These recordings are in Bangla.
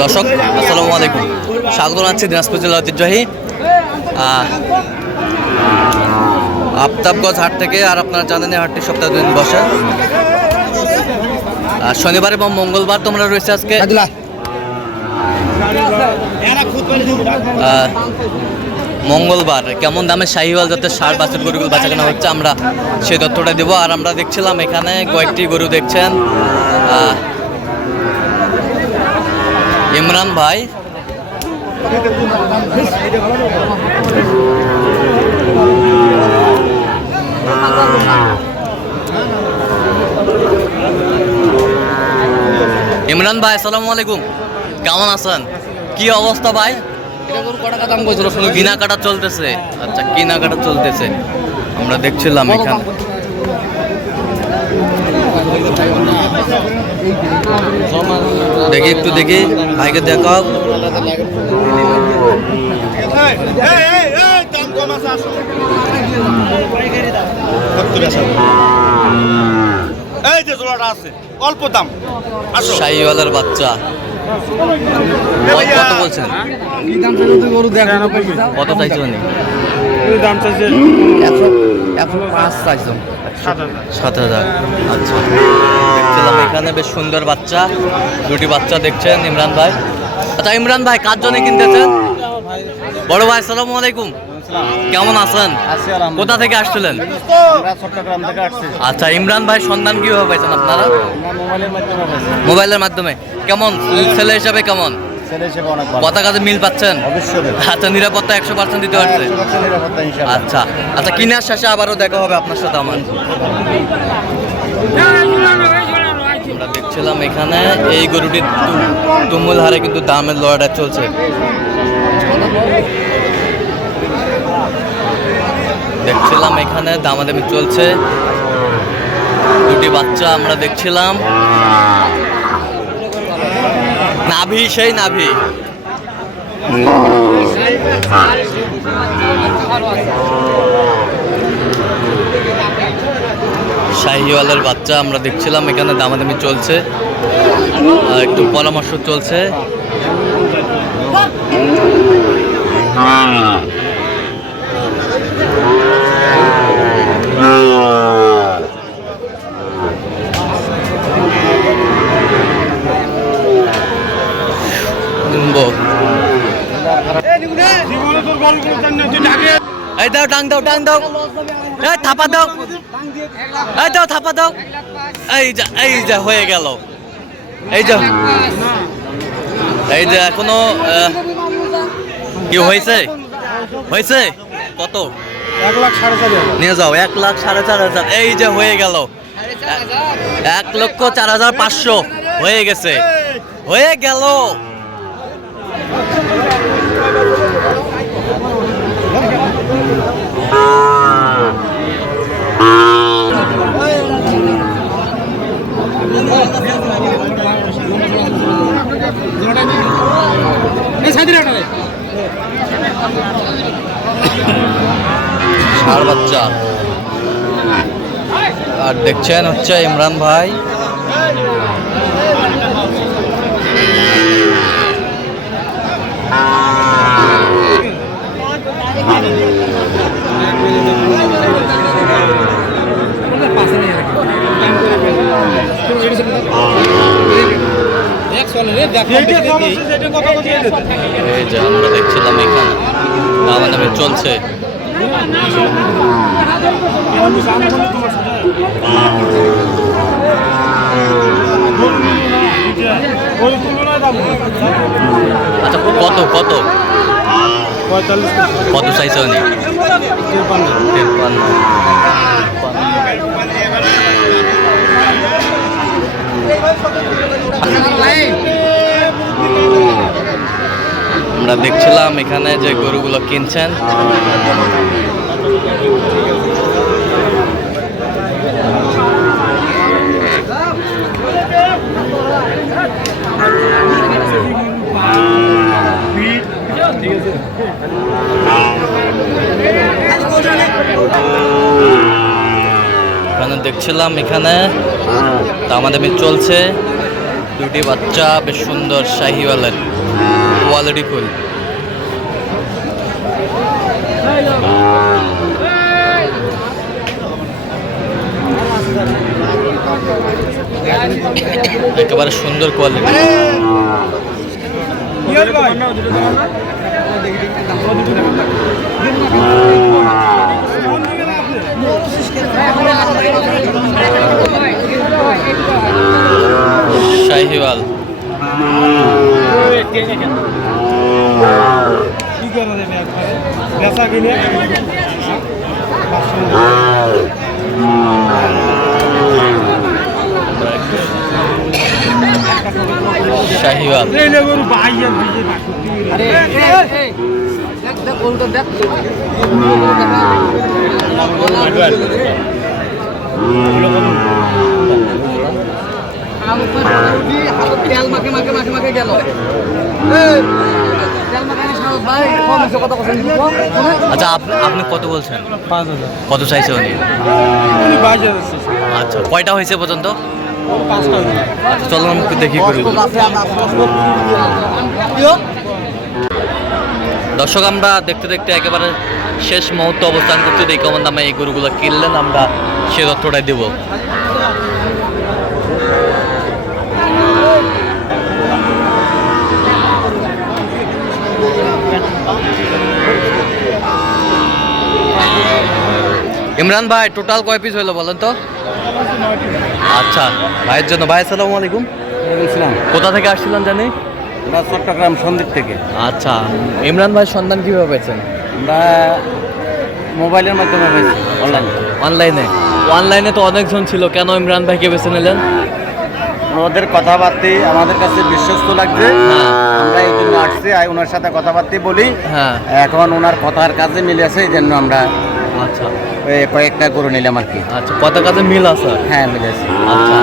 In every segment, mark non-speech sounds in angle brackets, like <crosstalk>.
দর্শক আসসালামু আলাইকুম। স্বাগত জানাচ্ছি দিনাজপুর জেলা ঐতিহ্যবাহী আফতাবগঞ্জ হাট থেকে আর আপনারা জানেন এই হাটটি সপ্তাহে দিন বসে। আর শনিবার এবং মঙ্গলবার তোমরা রয়েছে আজকে। মঙ্গলবার কেমন দামে শাহিওয়াল যাতে সার বাছুর গরুগুলো বাঁচা কেনা হচ্ছে আমরা সেই তথ্যটা দেবো। আর আমরা দেখছিলাম এখানে কয়েকটি গরু দেখছেন। আহ, ইমরান ভাই। ইমরান ভাই আসসালামু আলাইকুম। কেমন আছেন? কি অবস্থা ভাই? দাম কইছিল কাটা চলতেছে। আচ্ছা কিনা কাটা চলতেছে। আমরা দেখছিলাম এখানে। দেখি, একটু দেখি, ভাইকে দেখাও। অল্প দাম বাচ্চা বলছেন? চাইছে পাঁচ চাইছো সাত হাজার। আচ্ছা। দেখছিলাম এখানে বেশ সুন্দর বাচ্চা। দুটি বাচ্চা দেখছেন ইমরান ভাই। আচ্ছা ইমরান ভাই কার জন্য কিনতেছেন? বড় ভাই সালামু আলাইকুম। কেমন আছেন? কোথা থেকে আসছিলেন? আচ্ছা ইমরান ভাই সন্ধান কীভাবে পাইছেন আপনারা? মোবাইলের মাধ্যমে কেমন? ছেলে হিসাবে কেমন? কথা কাজে মিল পাচ্ছেন? আচ্ছা নিরাপত্তা একশো পার্সেন্ট দিতে পারছে। ইনশাআল্লাহ। আচ্ছা আচ্ছা কিনার শেষে আবারও দেখা হবে আপনার সাথে আমার। দেখছিলাম এখানে, এই গরুটির তুমুল হারে কিন্তু দামের লড়াই চলছে। দেখছিলাম এখানে দামাদামি চলছে। দুটি বাচ্চা আমরা দেখছিলাম। নাভি, সেই নাভি। শাহিওয়ালের বাচ্চা আমরা দেখছিলাম, এখানে দামাদামি চলছে একটু পরামর্শ চলছে। এই দাও, টাং দাও টাং দাও। থাপা দাও। এই দাও থাপা দাও। এই যা এই যা হয়ে গেল। এই যা। এই যে এখনও কি হয়েছে? হয়েছে? কত? এক লাখ সাড়ে চারি নিয়ে যাও এক লাখ সাড়ে চার হাজার। এই যে হয়ে গেল। এক লক্ষ চার হাজার পাঁচশো। হয়ে গেছে। হয়ে গেল ষাড় বাচ্চা আর দেখছেন হচ্ছে ইমরান ভাই। এই যে আমরা দেখছিলাম এখানে দামাদামি চলছে। আচ্ছা কত কত? কত চাইছে উনি তিপ্পান্ন আমরা দেখছিলাম এখানে যে গরুগুলো কিনছেন। এখানে দেখছিলাম এখানে। দামাদামি চলছে। দুটি বাচ্চা, বেশ সুন্দর, শাহিওয়ালের কোয়ালিটি ফুল। একেবারে সুন্দর কোয়ালিটি। শাহিওয়াল। তেল মাখে মাখে মাখে কথা আচ্ছা আপনি আপনি কত বলছেন? কত চাইছে উনি? আচ্ছা কয়টা হয়েছে পর্যন্ত? চলো আমি দেখি করি দর্শক, আমরা দেখতে দেখতে একেবারে শেষ মুহূর্ত অবস্থান করতে দেখি কেমন দামে এই গরুগুলো কিনলেন, আমরা সে তথ্যটাই দেবো। ইমরান ভাই টোটাল কয় পিস হইল বলেন তো? আচ্ছা ভাইয়ের জন্য। ভাই আসসালামু আলাইকুম। বলছিলাম কোথা থেকে আসছিলেন জানি? চট্টগ্রাম সন্দ্বীপ থেকে। আচ্ছা ইমরান ভাই সন্ধান কীভাবে পেয়েছেন? আমরা মোবাইলের মাধ্যমে পেয়েছি অনলাইন অনলাইনে অনলাইনে তো অনেকজন ছিল কেন ইমরান ভাইকে বেছে নিলেন? ওদের কথাবার্তা আমাদের কাছে বিশ্বস্ত লাগছে। হ্যাঁ। আমরা এই জন্য আসছি আর ওনার সাথে কথাবার্তা বলি। হ্যাঁ। এখন ওনার কথার কাজে মিলেছে এই জন্য আমরা আচ্ছা। কয়েকটা গরু নিলাম আর কি। আচ্ছা কত কাজে মিল আছে? হ্যাঁ মিলেছে আচ্ছা।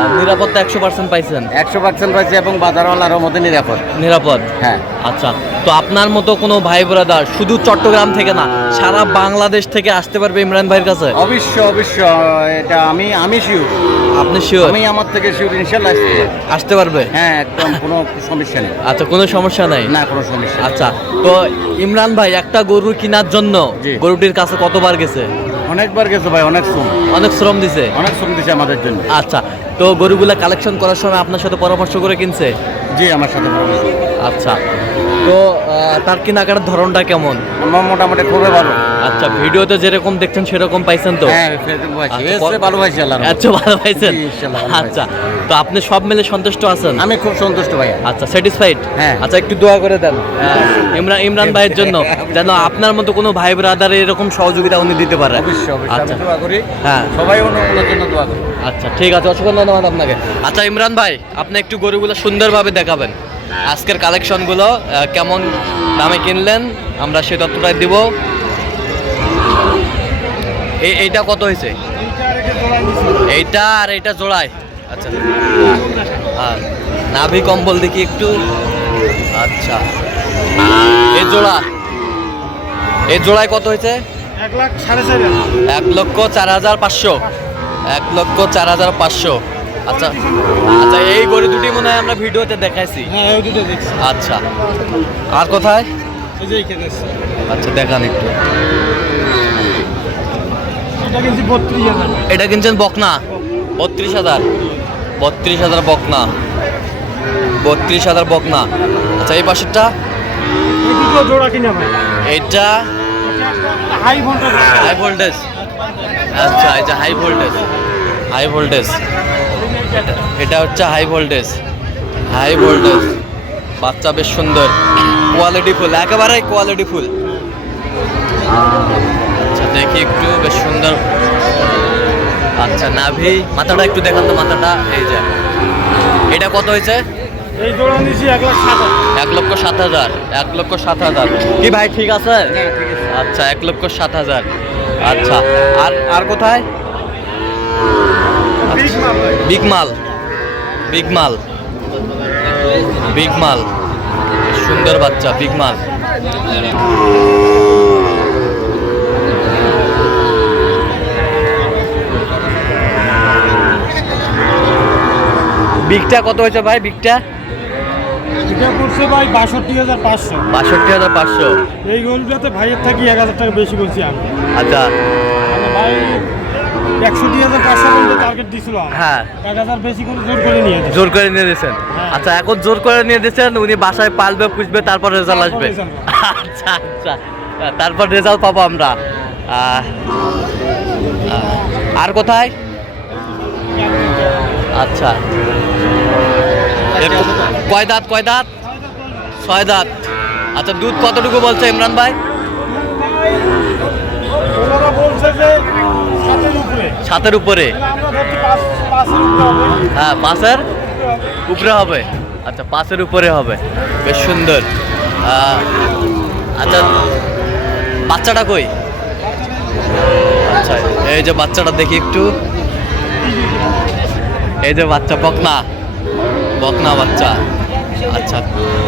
আর নিরাপত্তা একশো পার্সেন্ট পাইছেন? একশো পার্সেন্ট পাইছে এবং বাজারওয়ালারও মধ্যে নিরাপদ। নিরাপদ? হ্যাঁ। আচ্ছা। তো আপনার মতো কোনো ভাই ব্রাদার শুধু চট্টগ্রাম থেকে না সারা বাংলাদেশ থেকে আসতে পারবে ইমরান ভাইয়ের কাছে? অবশ্য অবশ্য এটা আমি আমি শিওর আপনি শিওর আমি আমার থেকে শিওর ইনশাল্লাহ। আসতে পারবে। হ্যাঁ একদম কোনো সমস্যা নেই। আচ্ছা কোনো সমস্যা নাই? না কোনো সমস্যা আচ্ছা তো ইমরান ভাই একটা গরু কেনার জন্য। গরুটির কাছে কতবার গেছে? অনেকবার গেছে ভাই অনেক শ্রম। অনেক শ্রম দিছে? অনেক শ্রম দিছে আমাদের জন্য। আচ্ছা তো গরুগুলা কালেকশন করার সময় আপনার সাথে পরামর্শ করে কিনছে? জি আমার সাথে আচ্ছা তো তার কেনাকাটার ধরনটা কেমন? আমার মোটামুটি খুবই ভালো। আচ্ছা ভিডিওতে যেরকম দেখছেন সেরকম পাইছেন তো? হ্যাঁ আচ্ছা, ভালো পাইছি আচ্ছা ভালো পাইছেন? আচ্ছা তো আপনি সব মিলে সন্তুষ্ট আছেন? আমি খুব সন্তুষ্ট ভাই আচ্ছা স্যাটিসফাইড হ্যাঁ। আচ্ছা একটু দোয়া করে দেন ইমরান ইমরান ভাইয়ের জন্য <laughs> যেন আপনার মতো কোনো ভাই ব্রাদার এরকম সহযোগিতা উনি দিতে পারে। আচ্ছা। দোয়া করি। হ্যাঁ। সবাই ওনার জন্য দোয়া করি। আচ্ছা ঠিক আছে অসংখ্য ধন্যবাদ আপনাকে। আচ্ছা ইমরান ভাই আপনি একটু গরুগুলো সুন্দরভাবে দেখাবেন। আজকের কালেকশনগুলো কেমন দামে কিনলেন আমরা সে তথ্যটাই দিব। এই এইটা কত হয়েছে? এইটা আর এইটা জোড়ায়। আচ্ছা। আর নাভি কম্বল দেখি একটু। আচ্ছা। এই জোড়া? এই জোড়ায় কত হয়েছে? এক লক্ষ চার হাজার পাঁচশো। এক লক্ষ চার হাজার পাঁচশো। আচ্ছা আচ্ছা এই গরু দুটি মনে হয় আমরা ভিডিওতে দেখাইছি। হ্যাঁ ওই দুটো দেখছি। আচ্ছা আর কোথায়? এই যে এইখানে আছে। আচ্ছা দেখান একটু। এটা কিন্তু বত্রিশ হাজার। এটা কিনছেন বকনা? বত্রিশ হাজার। বত্রিশ হাজার বকনা। বত্রিশ হাজার বকনা। আচ্ছা এই পাশেরটা? দুটো জোড়া কিনা ভাই। এইটা? High voltage. High voltage. আচ্ছা এটা হাই ভোল্টেজ। High voltage. এটা হচ্ছে হাই ভোল্টেজ হাই ভোল্টেজ বাচ্চা বেশ সুন্দর। কোয়ালিটি ফুল একেবারে কোয়ালিটি ফুল আচ্ছা দেখি একটু বেশ সুন্দর। আচ্ছা নাভি মাথাটা একটু দেখান তো মাথাটা এই যে। এটা কত হয়েছে? এই জোড়া নিয়েছি এক লাখ সাত এক লক্ষ সাত হাজার এক লক্ষ সাত হাজার। কি ভাই ঠিক আছে। আচ্ছা এক লক্ষ সাত হাজার। আচ্ছা আর আর কোথায়? বিগ মাল বিগ মাল বিগ মাল সুন্দর বাচ্চা বিগ মাল বিগটা কত হয়েছে ভাই? বিগটা? এটা পড়ছে ভাই বাষট্টি হাজার পাঁচশো। বাষট্টি হাজার পাঁচশো। এই ভাইয়ের থাকি এক হাজার টাকা বেশি বলছি আমি। আচ্ছা। ভাই একষট্টি হাজার পাঁচশো টার্গেট দিছিল হ্যাঁ। বেশি করে জোর করে নিয়ে জোর করে নিয়ে দিয়েছেন? হ্যাঁ। আচ্ছা এখন জোর করে নিয়ে দিয়েছেন উনি বাসায় পালবে পুষবে তারপর রেজাল্ট আসবে। <laughs> আচ্ছা আচ্ছা। তারপর রেজাল্ট পাবো আমরা। আর কোথায়? আচ্ছা। কয় দাঁত কয় দাঁত? ছয় দাঁত। আচ্ছা দুধ কতটুকু বলছে ইমরান ভাই? বলছে যে সাতের উপরে? হ্যাঁ পাঁচের উপরে হবে। আচ্ছা পাঁচের উপরে হবে। বেশ সুন্দর। আচ্ছা বাচ্চাটা কই? আচ্ছা এই যে বাচ্চাটা দেখি একটু। এই যে বাচ্চা বকনা। বকনা বাচ্চা। আচ্ছা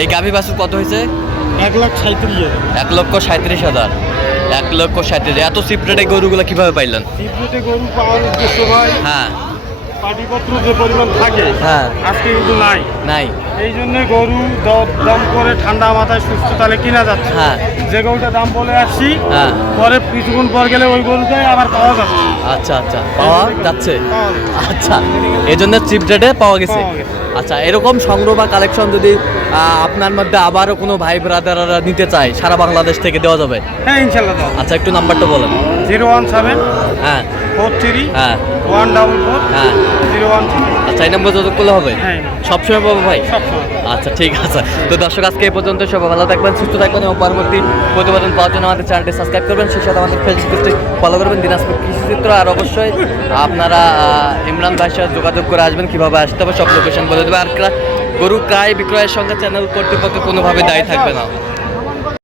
এই গাভী বাছুর কত হয়েছে? এক লাখ সাঁত্রিশ হাজার। এক লক্ষ সাঁত্রিশ হাজার। এক লক্ষ ষাট হাজার। এত সিপ্রেটে গরুগুলো কীভাবে পাইলেন? সিপ্রেটে গরু পাওয়ার উদ্দেশ্য ভাই হ্যাঁ। পাটিপত্র যে পরিমাণ থাকে হ্যাঁ। আজকে কিন্তু নাই। নাই। এই জন্য গরু দম দাম করে ঠান্ডা মাথায় সুস্থ তাহলে কিনা যাচ্ছে। হ্যাঁ। যে গরুটা দাম বলে আসছি হ্যাঁ। পরে কিছুক্ষণ পর গেলে ওই গরুটাই আবার পাওয়া যাচ্ছে। আচ্ছা আচ্ছা। পাওয়া যাচ্ছে? আচ্ছা। এই জন্য চিপ রেটে পাওয়া গেছে। আচ্ছা এরকম সংগ্রহ বা কালেকশন যদি আপনার মধ্যে আবারও কোনো ভাই ব্রাদাররা নিতে চায় সারা বাংলাদেশ থেকে দেওয়া যাবে? হ্যাঁ ইনশাল্লাহ আচ্ছা একটু নাম্বারটা বলেন। জিরো ওয়ান সেভেন হ্যাঁ। ফোর থ্রি হ্যাঁ। ওয়ান ডাবল ফোর হ্যাঁ। জিরো ওয়ান আচ্ছা এই নাম্বার যোগাযোগ করলে হবে? হ্যাঁ। সবসময় পাবো ভাই? আচ্ছা ঠিক আছে। তো দর্শক আজকে এই পর্যন্ত সবাই ভালো থাকবেন সুস্থ থাকবেন এবং পরবর্তী প্রতিবেদন পাওয়ার জন্য আমাদের চ্যানেলটি সাবস্ক্রাইব করবেন। সেই সাথে আমাদের ফেসবুক ফলো করবেন দিনাজপুর কৃষিচিত্র। আর অবশ্যই আপনারা ইমরান ভাইয়ের সাথে যোগাযোগ করে আসবেন কীভাবে আসতে হবে সব লোকেশন বলে দেবে। আর গরু ক্রয় বিক্রয়ের সঙ্গে চ্যানেল কর্তৃপক্ষ কোনোভাবে দায়ী থাকবে না।